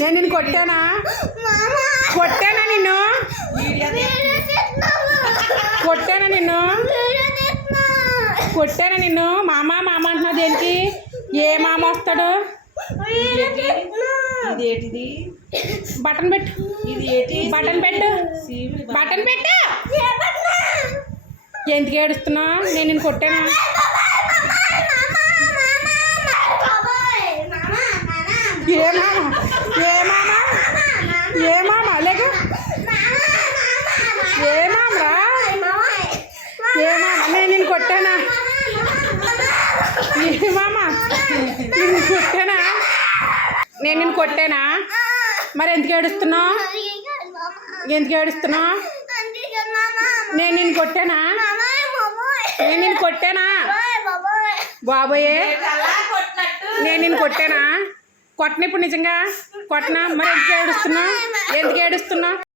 నేను నిన్ను కొట్టానా? కొట్టానా నిన్ను? కొట్టానా నిన్ను? కొట్టానా నిన్ను? మామ మామ అంటున్నావు దేనికి? ఏ మామ వస్తాడు? ఇదేంటిది? బటన్ పెట్టు. ఇది ఏంటి? బటన్ పెట్టు. బటన్ పెట్టు. ఎందుకు ఏడుస్తున్నావు? నేను నిన్ను కొట్టానా? ఏ మామ? ఏ మామ? ఏ మామ? లేకు. ఏ మామరా? ఏ మామ? నేను నిన్ను కొట్టానా? ఏ మామ? నిన్ను కొట్టానా? నేను నిన్ను కొట్టానా? మరి ఎందుకు ఏడుస్తున్నావు? ఎందుకు ఏడుస్తున్నావు? నేను నిన్ను కొట్టానా? నేను నిన్ను కొట్టానా? బాబోయే, నేను నిన్ను కొట్టానా? కొట్టను ఇప్పుడు నిజంగా కొట్టనా? మరి ఎందుకు ఏడుస్తున్నావు?